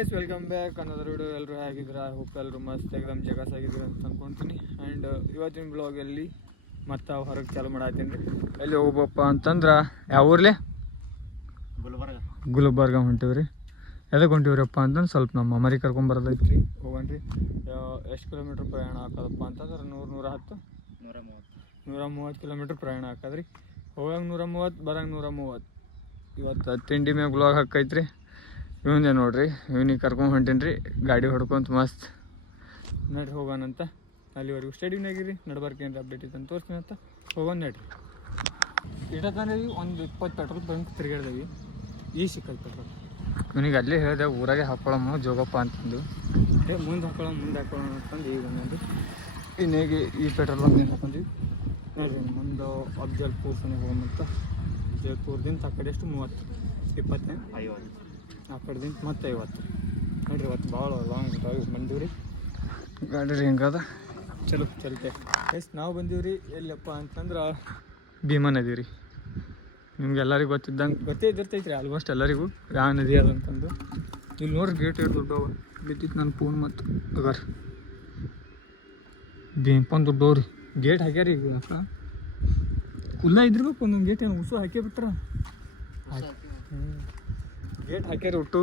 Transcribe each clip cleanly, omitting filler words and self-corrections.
Guys, welcome back ಅನ್ನೋದ್ರ video. ಎಲ್ಲರೂ ಹೇಗಿದ್ದೀರಾ? ಹೋಪ್ ಎಲ್ಲರೂ ಮಸ್ತ್ ಎಕ್ದಮ್ ಜಗಸ್ ಆಗಿದ್ದೀರ ಅಂತ ಅಂದ್ಕೊಳ್ತೀನಿ. ಆ್ಯಂಡ್ ಇವತ್ತಿನ ಬ್ಲಾಗಲ್ಲಿ ಮತ್ತೆ ಹೊರಗೆ ಚಾಲು ಮಾಡತ್ತೀನಿ ರೀ. ಎಲ್ಲಿ ಹೋಗ್ಬಪ್ಪ ಅಂತಂದ್ರೆ ಯಾವ ಊರ್ಲೆ ಗುಲ್ಬರ್ಗ ಹೊಂಟಿವ್ರಿ. ಎದಕ್ಕೆ ಹೊಂಟಿವ್ರಪ್ಪ ಅಂತಂದ್ರೆ ಸ್ವಲ್ಪ ನಮ್ಮ ಮರಿ ಕರ್ಕೊಂಬರೋದೈತಿ ರೀ. ಹೋಗಣ್ರಿ. ಎಷ್ಟು ಕಿಲೋಮೀಟ್ರ್ ಪ್ರಯಾಣ ಹಾಕೋದಪ್ಪ ಅಂತಂದ್ರೆ 130 ಕಿಲೋಮೀಟ್ರ್ ಪ್ರಯಾಣ ಹಾಕೋದ್ರಿ. ಹೋಗಂಗೆ 130, ಬರಂಗೆ 130. ಇವತ್ತು ತಿಂಡಿ ಮ್ಯಾಗ ಬ್ಲಾಗ್ ಹಾಕೈತ್ರಿ. ಇವನೇ ನೋಡ್ರಿ, ಇವನಿಗೆ ಕರ್ಕೊಂಡು ಹೊಂಟೀನಿ ರೀ ಗಾಡಿ ಹೊಡ್ಕೊಂತ ಮಸ್ತ್. ನಡ್ರಿ ಹೋಗೋಣಂತ. ಅಲ್ಲಿವರೆಗೂ ಸ್ಟೇಡಿಯಮ್ನಾಗಿರಿ, ನಡ್ಬಾರ್ಕೇನ್ರಿ ಅಪ್ಡೇಟ್ ಇತ್ತು ಅಂತ ತೋರಿಸ್ತೀನಿ ಅಂತ ಹೋಗೋಣ. ನಡ್ರಿ. ಇಟ್ಟತಾನೆ ಒಂದು 20 ಪೆಟ್ರೋಲ್ ಬಂಕ್ ತಿರುಗಾಡ್ದೇವಿ. ಈ ಸಿಕ್ಕೈತೆ ಪೆಟ್ರೋಲ್. ಇವನಿಗೆ ಅಲ್ಲೇ ಹೇಳಿದೆ ಊರಾಗೆ ಹಾಕ್ಕೊಳ್ಳಮ್ಮ ಜೋಗಪ್ಪ ಅಂತಂದು. ಮುಂದೆ ಹಾಕೊಳ್ಳೋಣ ಅಂತಂದು ಈಗ ಬಂದು ಇನ್ನೇಗೆ ಈ ಪೆಟ್ರೋಲ್ ಬಂಕ್ ಹಾಕೊಂಡ್ವಿ. ನೋಡ್ರಿ ಮುಂದೆ ಅಫ್ಜಲ್ಪುರ್ ಸನಿಗೆ ಹೋಗಂತ. ಜೈಪುರದಿಂದ ಆ ಕಡೆ ಎಷ್ಟು 30, 20, 50. ಆ ಕಡೆದಿಂದ ಮತ್ತೆ 50. ನೋಡ್ರಿ ಇವತ್ತು ಭಾಳ ಲಾಂಗ್ ಡ್ರೈವ್ ಬಂದೀವಿ ರೀ. ಗಾಡಿ ರೀ ಹಿಂಗದ ಚಲತೆ ಎಸ್. ನಾವು ಬಂದೀವಿ ರೀ ಎಲ್ಲಪ್ಪ ಅಂತಂದ್ರೆ ಭೀಮಾ ನದಿ ರೀ. ನಿಮ್ಗೆಲ್ಲರಿಗೂ ಗೊತ್ತೇ ಇದ್ದಿರ್ತೈತೆ ರೀ ಆಲ್ಮೋಸ್ಟ್ ಎಲ್ಲರಿಗೂ ಯಾವ ನದಿ ಅದಂತಂದು. ಇಲ್ಲಿ ನೋಡ್ರಿ ಗೇಟ್ ಎಷ್ಟು ದೊಡ್ಡವ ಬಿದ್ದಿತ್ತು ನನ್ನ ಫೋನ್ ಮತ್ತು ಅಗಾರ ಭೀಮಪ್ಪನ ದೊಡ್ಡವ ರೀ. ಗೇಟ್ ಹಾಕ್ಯಾರಿ ಈಗ ಅಕ್ಕ ಕುಲ್ಲ ಇದ್ರಬೇಕು ಒಂದೊಂದು ಗೇಟ್ ಏನು ಉಸು ಹಾಕೇ ಬಿಟ್ರ. ಗೇಟ್ ಹಾಕ್ಯಾರಿ ಒಟ್ಟು.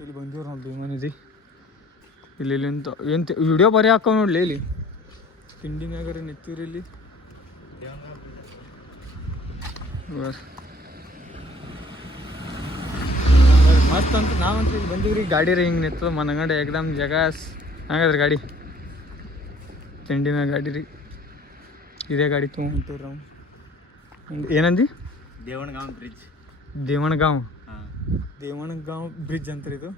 ಇಲ್ಲಿ ಬಂದೀವ್ರಿ ನಾವು ಭೀಮಾ ನದಿ. ಇಲ್ಲಿಂತ ಏನು ವಿಡಿಯೋ ಬರೀ ಹಾಕೋ ನೋಡ್ಲಿ. ಇಲ್ಲಿ ತಿಂಡಿ ಮ್ಯಾಗಾರಿ ನಿಂತೀವ್ರಿ. ಇಲ್ಲಿ ಮಸ್ತ್ ಅಂತ ನಾವಂತ ಇಲ್ಲಿ ಬಂದೀವ್ರಿ. ಗಾಡಿ ರೀ ಹಿಂಗೆ ನಿಂತದ ಮನಗಂಡೆ ಏಕ್ದಮ್ ಜಗಾಸ್ ಹಂಗಾದ್ರಿ ಗಾಡಿ. ತಿಂಡಿ ಮ್ಯಾಗ ಗಾಡಿ ರೀ. ಇದೇ ಗಾಡಿ ತೊಗೊಂತೀವ್ರಿ ನಾವು. ಏನಂದಿ? ದೇವಣಗಾಂವ್ ಬ್ರಿಡ್ಜ್ ಅಂತಾರೆ ಇದು.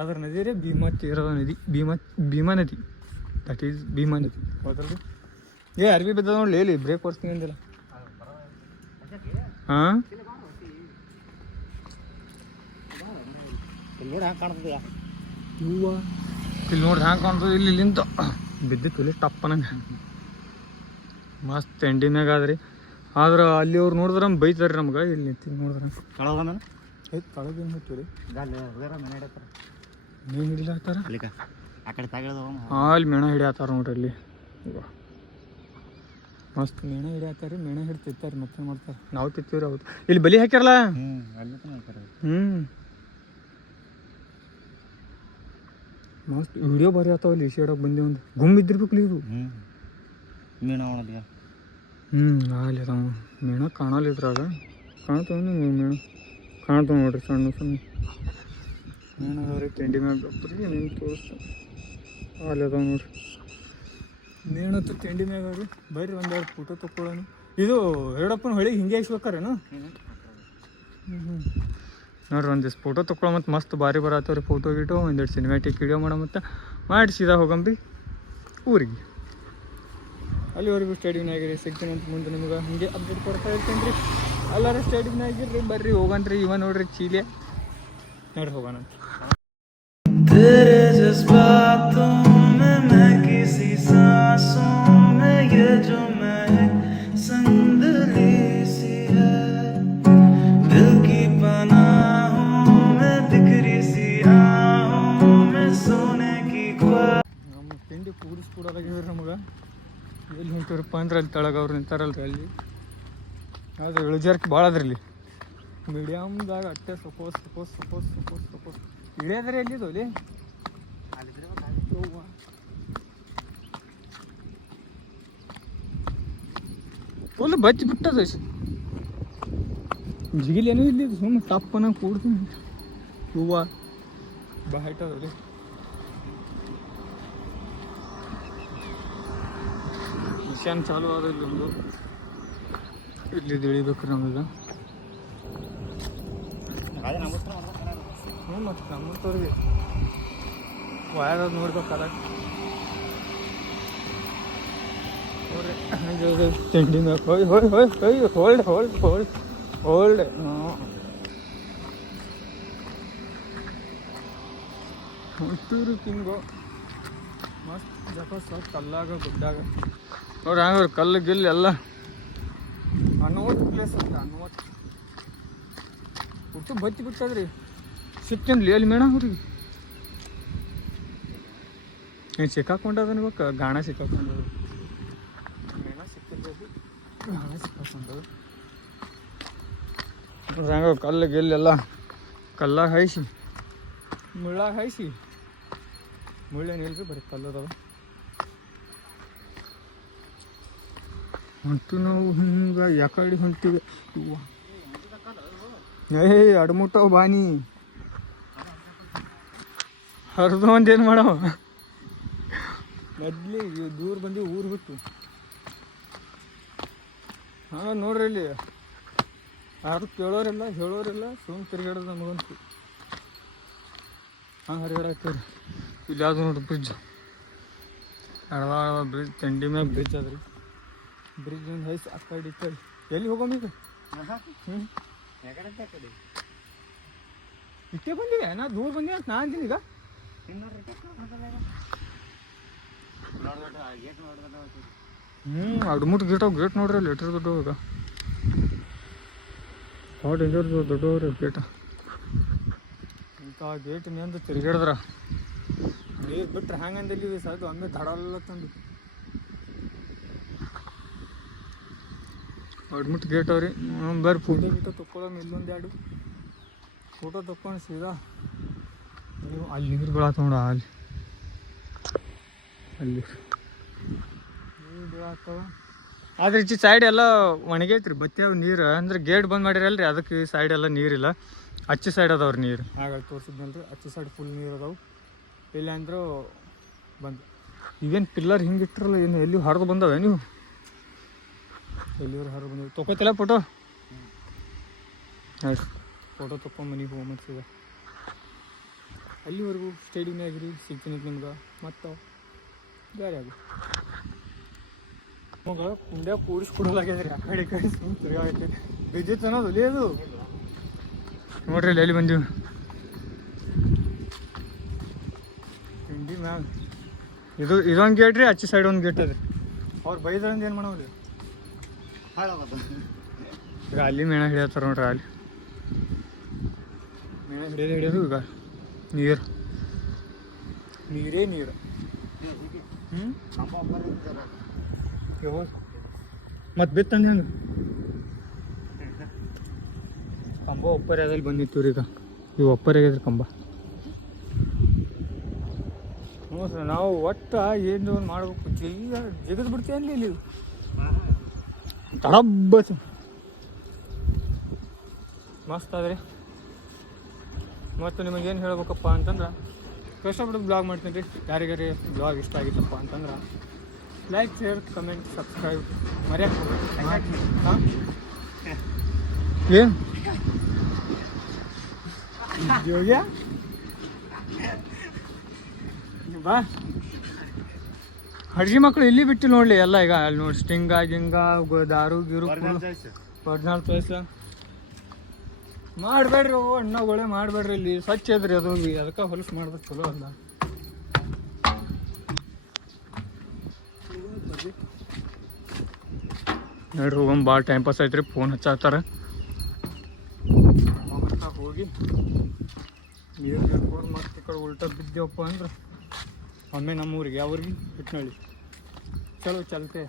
ಅದ್ರ ನದಿ ರೀ ಭೀಮಾ ತೀರದ ನದಿ. ಭೀಮಾ ನದಿ, ದಟ್ ಈಸ್ ಭೀಮಾ ನದಿ. ಹೌದಲ್ರಿ? ಅರ್ಬಿ ಬಿದ್ದದ ನೋಡ್ಲಿ. ಇಲ್ಲಿ ಬ್ರೇಕ್ ಓಡಿಸ್ತೀನಿ ಅಂದಿಲ್ಲ. ಹಾಂ ಇಲ್ಲಿ ನೋಡಿ ಹ್ಯಾಂಗೆ ಕಾಣ್ತದೆ. ಇಲ್ಲಿ ನೋಡ್ರಿ ಹ್ಯಾಂಗೆ ಕಾಣ್ತದೆ. ಇಲ್ಲಿಂತ ಬಿದ್ದಿತ್ತು ಇಲ್ಲಿ ಟಪ್ಪನಂಗೆ ಮಸ್ತ್ ತಿಂಡಿ ಮ್ಯಾಗ ಆದ್ರಿ. ಆದ್ರೆ ಅಲ್ಲಿ ಅವ್ರು ನೋಡಿದ್ರೆ ಬೈತಾರೆ ನಮ್ಗೆ. ಇಲ್ಲಿ ನಿಂತೀವಿ ನೋಡಿದ್ರೆ ಐತೆ ಕಳಗೇನು ಹೋಗ್ತೀವಿ ರೀ. ಮೀನು ಹಿಡಿಲಾತ್ತಾರ ಅಲ್ಲಿ ಮೇಣ ಹಿಡಿಯತ್ತಾರ ನೋಡ್ರಿ. ಅಲ್ಲಿ ಮಸ್ತ್ ಮೇಣ ಹಿಡಿಯತ್ತಾರ. ಮೇಣ ಹಿಡಿದು ತಿಂತಾರೆ ಮತ್ತೆ ಮಾಡ್ತಾರೆ. ನಾವು ತಿಂತೀವ್ರಿ. ಹೌದು ಇಲ್ಲಿ ಬಲಿ ಹಾಕ್ಯಾರಲ್ಲ. ಮಸ್ತ್ ವಿಡಿಯೋ ಬರೀ ಆತಾವ. ಇಲ್ಲಿ ಇಡಕ್ಕೆ ಬಂದೆ ಒಂದು ಗುಮ್ ಇದ್ದಿರ್ಬೇಕು ಇವರು. ಮೀಣ ಅಲ್ಲಿ ಅದಾವ ಮೇಣ. ಕಾಣಲ್ಲ ಇದ್ರಾಗ ಕಾಣ್ತಾವ. ಮೇಣ ಕಾಣ್ತಾವ ನೋಡ್ರಿ. ಸಣ್ಣ ಮೇಣ ಅದಾವ್ರಿ ತಿಂಡಿ ಮ್ಯಾಗ. ಬರೀ ಮೀನು ತೋರಿಸ್ತಾವ. ಅಲ್ಲಿ ಅದಾವ ನೋಡ್ರಿ ಮೇಣತ್ತು ತಿಂಡಿ ಮ್ಯಾಗ ಅವ್ರಿ. ಬರ್ರಿ ಒಂದೆರಡು ಫೋಟೋ ತಗೊಳ್ಳೋಣ. ಇದು ಎರಡಪ್ಪನ ಹೊಳಿಗೆ ಹಿಂಗೆ ಹಾಕ್ಸ್ಬೇಕಾರೇನು? ನೋಡ್ರಿ ಒಂದಿಷ್ಟು ಫೋಟೋ ತಗೊಳ್ಳೋ. ಮತ್ತು ಮಸ್ತ್ ಭಾರಿ ಬರತ್ತವ್ರಿ ಫೋಟೋ ಗಿಟೋ. ಒಂದೆರಡು ಸಿನಿಮ್ಯಾಟಿಕ್ ವಿಡಿಯೋ ಮಾಡೋ ಮತ್ತು ಮಾಡಿ ಸೀದಾ ಹೋಗಂಬ್ರಿ ಊರಿಗೆ. ಅಲ್ಲಿವರೆಗೂ ಸ್ಟೇಡಿಯಮ್ನಾಗಿರಿ. ಸಿಗ್ತೀನಿ ಅಂತ ಮುಂದೆ ನಿಮ್ಗೆ ಹಾಗೆ ಅಪ್ಡೇಟ್ ಕೊಡ್ತಾ ಇರ್ತೀನಿ ರೀ. ಎಲ್ಲರೂ ಸ್ಟೇಡಿಯಮ್ನಾಗಿರ್ರಿ. ಬರ್ರಿ ಹೋಗಣ್ರಿ. ಇವ ನೋಡ್ರಿ ಚೀಲೆ. ನೋಡ್ರಿ ಹೋಗೋಣ. ನಮ್ಮ ತಿಂಡಿ ಕೂಡಿಸ್ಕೊಡೋದಾಗಿವ್ರಿ ನಮಗೆ. ಎಲ್ಲಿ ಹೊಂಟಿವ್ರಪ್ಪ ಅಂದ್ರೆ ಅಲ್ಲಿ ತೆಳಗೆ ಅವ್ರು ನಿಂತಾರಲ್ರಿ ಅಲ್ಲಿ. ಅದು ಇಳಿಜಾರ್ಕ್ ಭಾಳ ಅದ್ರಲ್ಲಿ. ಮೀಡಿಯಮ್ದಾಗ ಅಟ್ಟೆ ಸಪೋಸ್ ಇಳಿಯೋದ್ರಿ. ಎಲ್ಲಿದು ಅಲ್ಲಿ ಫುಲ್ ಬಚ್ಚಿ ಬಿಟ್ಟದ. ಜಿಗಿಲೇನೂ ಇಲ್ಲಿ ಸುಮ್ಮನೆ ತಪ್ಪನಾಗ ಕೂಡ್ತೀನಿ. ಹೂವು ಬಾ ಹೈಟ್ ಅದ ರೀ. ಮಿಷನ್ ಚಾಲು ಆದ ಇಲ್ಲೊಂದು. ಇಲ್ಲಿ ಇಳಿಬೇಕ್ರಿ ನಮಗ. ಮತ್ತು ನಮ್ಮಂತವ್ರಿಗೆ ವಯರ್ ನೋಡ್ಬೇಕಲ್ಲ ನೋಡ್ರಿ. ತಿಂಡಿ ಮ್ಯಾಗ ಹೋಲ್ಡ್ ಹುಟ್ಟೂರು ಕಿಂಗು. ಮಸ್ತ್ ಜಪಸ್ ಕಲ್ಲಾಗ ಗುಡ್ಡಾಗ ನೋಡ್ರಿ ಹಂಗ ಕಲ್ಲು ಗಿಲ್ಲು ಎಲ್ಲ. 40 ಪ್ಲೇಸ್ ಅಂತ 40 ಹುಟ್ಟು ಬತ್ತಿ ಬಿಟ್ಟದ್ರಿ. ಸಿಕ್ತೇನ್ಲಿ ಅಲ್ಲಿ ಮೇಣ ಅವ್ರಿಗೆ ಏನು ಸಿಕ್ಕಾಕೊಂಡದ ಇವಾಗ ಗಾಣ ಸಿಕ್ಕಾಕೊಂಡದು ಮೇಣ ಸಿಕ್ಕಿದ್ದು ಗಾಣ ಸಿಕ್ಕಾಕೊಂಡದು ಹಂಗ ಕಲ್ಲು ಗೆಲ್ಲೆಲ್ಲ ಕಲ್ಲಾಗ ಹಾಯಿಸಿ ಮುಳ್ಳಾಗ ಹಾಯಿಸಿ ಮುಳ್ಳೇನಿಲ್ರಿ ಬರೀ ಕಲ್ಲದವ ಹೊಂಟು ನಾವು ಹಿಂಗೆ ಯಾಕಡೆ ಹೊಂಟಿವಿ ಇವ ಅಡ್ಮುಟ್ಟವು ಬಾನಿ ಹರಿದು ಒಂದೇನು ಮಾಡವ ಮೊದ್ಲಿ ದೂರ ಬಂದು ಊರು ಬಿಟ್ಟು ಹಾಂ ನೋಡ್ರಿ ಇಲ್ಲಿ ಯಾರು ಕೇಳೋರಿಲ್ಲ ಹೇಳೋರಿಲ್ಲ ಸುಮ್ಮನೆ ತಿರುಗಾಡೋದು ನಮಗಂತೂ ಹಾಂ ಹರಿಗಾಡಾಕ್ತೀವಿ ಇಲ್ಲಿ ಯಾವುದು ನೋಡ್ರಿ ಬ್ರಿಡ್ಜ್ ಅಳವ ಬ್ರಿಡ್ಜ್ ತಂಡಿ ಮ್ಯಾಗ ಬ್ರಿಡ್ಜ್ ಅದ್ರಿ ಬ್ರಿಡ್ಜ್ ಒಂದು ಹೈಸ್ ಆ ಕಡೆ ಈ ಕಡೆ ಎಲ್ಲಿ ಹೋಗೋಣ ಈಗ ಹ್ಞೂ ಇಷ್ಟೇ ಬಂದಿವೆ ನಾ ದೂರ ಬಂದಿವೆ ಅಂತ ನಾ ಅಂತೀನಿ ಈಗ ಅಡ್ಮುಟ್ ಗೇಟ್ ನೋಡ್ರಿ ಅಲ್ಲಿ ಎಟ್ರ ದೊಡ್ಡ ಈಗ ಭಾಳ ಡೇಂಜರ್ ದೊಡ್ಡವ್ರಿ ಗೇಟ ಇಂಥ ಗೇಟ್ ಮೇಂದು ತಿರುಗಾಡಿದ್ರ ನೀರು ಬಿಟ್ರೆ ಹ್ಯಾಂಗಂದಲ್ಲಿ ಸಾಕು ಒಮ್ಮೆ ದಡಲ್ಲ ತಂದು ಅಡ್ಮಿಟ್ ಗೇಟ್ ಅವ್ರಿ ಬರ್ರಿ ಫೋಟೋ ತೊಗೊಳಮ್ ಇಲ್ಲೊಂದು ಎರಡು ಫೋಟೋ ತೊಗೊಂಡು ಸೀದಾ ನೀವು ಅಲ್ಲಿ ನೀರು ಬೀಳತ್ತ ನೋಡ ಅಲ್ಲಿ ನೀರು ಬೀಳತ್ತವ ಆದ್ರೆ ಈಚೆ ಸೈಡ್ ಎಲ್ಲ ಒಣಗೈತ್ರಿ ಬತ್ತಿ ಅವು ನೀರು ಅಂದ್ರೆ ಗೇಟ್ ಬಂದ್ ಮಾಡಿರಲ್ರಿ ಅದಕ್ಕೆ ಈ ಸೈಡ್ ಎಲ್ಲ ನೀರಿಲ್ಲ ಅಚ್ಚ ಸೈಡ್ ಅದಾವ್ರಿ ನೀರು ಆಗ ತೋರಿಸಿದ್ನಲ್ರಿ ಅಚ್ಚ ಸೈಡ್ ಫುಲ್ ನೀರು ಅದಾವು ಇಲ್ಲ ಅಂದ್ರೂ ಬಂದು ಇವೇನು ಪಿಲ್ಲರ್ ಹಿಂಗೆ ಇಟ್ಟಿರಲ್ಲ ಏನು ಎಲ್ಲಿ ಹರಿದು ಬಂದವೆ ನೀವು ಎಲ್ಲಿವ್ರು ಹರಿದು ಬಂದವು ತೊಗೋತಿಲ್ಲ ಫೋಟೋ ಆಯ್ತು ಫೋಟೋ ತೊಗೊಂಡು ಮನೆಗೆ ಹೋಗ್ಮನ್ಸಿದ ಅಲ್ಲಿವರೆಗೂ ಸ್ಟೇಡಿಯಮ್ನಾಗಿರಿ ಸಿಗ್ತೀನಿ ನಿಮ್ಗೆ ಮತ್ತು ಬೇರೆ ಅದು ಮಗ ಕುಂಡ್ಯಾಗ ಕೂಡಿಸ್ಕೊಡೋದಾಗ್ಯದ್ರಿ ಆ ಕಡೆ ಸುಮ್ಮನೆ ತಿರ್ಗಾಗೈತೆ ಬಿದ್ದಿತ್ತು ಅನ್ನೋದು ಅಲ್ಲಿ ಅದು ನೋಡ್ರಿ ಇಲ್ಲಿ ಎಲ್ಲಿ ಬಂದೀವಿ ತಿಂಡಿ ಮ್ಯಾಗ ಇದೊಂದು ಗೇಟ್ ರೀ ಆಚೆ ಸೈಡ್ ಒಂದು ಗೇಟ್ ಅದ್ರಿ ಅವ್ರು ಬೈದ್ರಂದು ಏನು ಮಾಡವ್ರಿ ಈಗ ಅಲ್ಲಿ ಮೇಣ ಹಿಡಿಯತ್ತಾರ ನೋಡ್ರಿ ಅಲ್ಲಿ ಮೇಣ ಹಿಡಿಯೋದು ಈಗ ನೀರೇ ನೀರು ಮತ್ತು ಬಿತ್ತಂದು ಹೆಂಗೆ ಕಂಬ ಒಪ್ಪರ್ಯಾದಲ್ಲಿ ಬಂದಿತ್ತು ರೀ ಈಗ ಒಪ್ಪರ್ಯಾಗದ್ರಿ ಕಂಬ ಹ್ಞೂ ಸರ್ ನಾವು ಒಟ್ಟು ಏನು ಒಂದು ಮಾಡ್ಬೇಕು ಜಿಗದ್ ಬಿಡ್ತೀವಿ ಇಲ್ಲಿ ತಡಬ್ಬತ್ತು ಮಸ್ತ್ ಆದ್ರಿ ಮತ್ತು ನಿಮಗೇನು ಹೇಳ್ಬೇಕಪ್ಪ ಅಂತಂದ್ರೆ ಕಷ್ಟಪಟ್ಟು ಬ್ಲಾಗ್ ಮಾಡ್ತೀನಿ ರೀ ಯಾರಿಗಾರಿ ಬ್ಲಾಗ್ ಇಷ್ಟ ಆಗಿತ್ತಪ್ಪ ಅಂತಂದ್ರೆ ಲೈಕ್ ಶೇರ್ ಕಮೆಂಟ್ ಸಬ್ಸ್ಕ್ರೈಬ್ ಮರ್ಯಾಕೆ ಹಾಂ ಏನು ಯೋಗ್ಯ ಬಾ ಹಡ್ಜಿ ಮಕ್ಕಳು ಇಲ್ಲಿ ಬಿಟ್ಟು ನೋಡಲಿ ಎಲ್ಲ ಈಗ ಅಲ್ಲಿ ನೋಡಿ ಸ್ಟಿಂಗ ಗಿಂಗ ದಾರು ಗೀರು 14 ವಯಸ್ಸು ಮಾಡಬೇಡ್ರಿ ಅವು ಅಣ್ಣಗಳೇ ಮಾಡಬೇಡ್ರಿ ಇಲ್ಲಿ ಸ್ವಚ್ಛ ಇದ್ರಿ ಅದು ಅದಕ್ಕೆ ಹೊಲಸು ಮಾಡ್ಬೇಕು ಚಲೋ ಅಲ್ಲ ನೋಡ್ರಿ ಹೋಗಮ್ ಭಾಳ ಟೈಮ್ ಪಾಸ್ ಆಯ್ತು ರೀ ಫೋನ್ ಹಚ್ಚಾತಾರ ಹೋಗಿ ನೀರು ಕಟ್ಕೊಂಡು ಮತ್ತೆ ಈ ಕಡೆ ಉಲ್ಟಾ ಬಿದ್ದೇವಪ್ಪ ಅಂದ್ರೆ ಒಮ್ಮೆ ನಮ್ಮೂರಿಗೆ ಯಾವ್ರಿಗೆ ಬಿಟ್ನಳ್ಳಿ ಚಲೋ ಚಲತೆ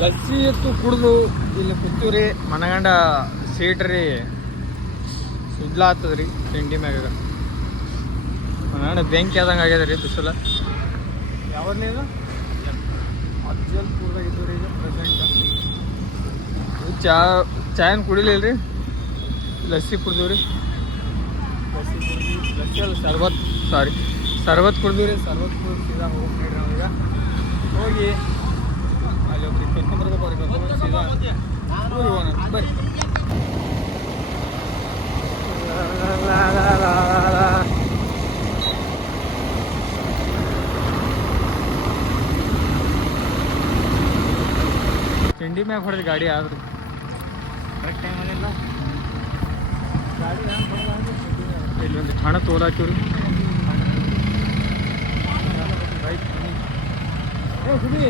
ಲಸ್ಸಿ ಎತ್ತು ಕುಡಿದು ಇಲ್ಲಿ ಕುತ್ತೂರಿ ಮನಗಂಡ ಸೀಟ್ ರೀ ಸುಡ್ಲ ಆಗ್ತದ್ರಿ ತಿಂಡಿ ಮ್ಯಾಗ ಮನಗಂಡ ಬೆಂಕಿ ಆದಂಗೆ ಆಗ್ಯದ ರೀ ಬಿಸಿಲ ಯಾವ್ದು ಇದು ಅಜ್ಜಲ್ ಕೂಡ್ದಾಗಿದ್ದು ರೀ ಈಗ ಪ್ರೆಸೆಂಟ್ ಚಾ ಏನು ಕುಡಿಲಿಲ್ಲ ರೀ ಲಸ್ಸಿ ಕುಡ್ದೀವಿ ರೀ ಲಸ್ಸಿ ಅಲ್ಲ ಸರ್ಬತ್ ಕುಡ್ದೀವಿ ರೀ ಸರ್ಬತ್ ಕುಡಿದು ಸೀದಾ ಹೋಗಿ ನೋಡ್ರಿ ನಾವೀಗ ಹೋಗಿ ಅಲ್ಲಿ ಒಬ್ರಿಗೆ ಕರ್ಕೊಂಬರ್ಬೇಕು ಅವ್ರಿಗೆ ಕರ್ಕೊಂಬರ್ಬೇಕು ಸೀದಾ ಹೋಗೋಣ ಬರ್ರಿ ತಿಂಡಿ ಮ್ಯಾಗ ಹೊಡೆದು ಗಾಡಿ ಆದ್ರಿ ಕರೆಕ್ಟ್ ಟೈಮಲ್ಲೆಲ್ಲ ಗಾಡಿ ಇಲ್ಲಿ ಒಂದು ಹಣ ತೋಲಾಕಿವ್ರಿ ರೈಟ್ ಹುಡುಗಿ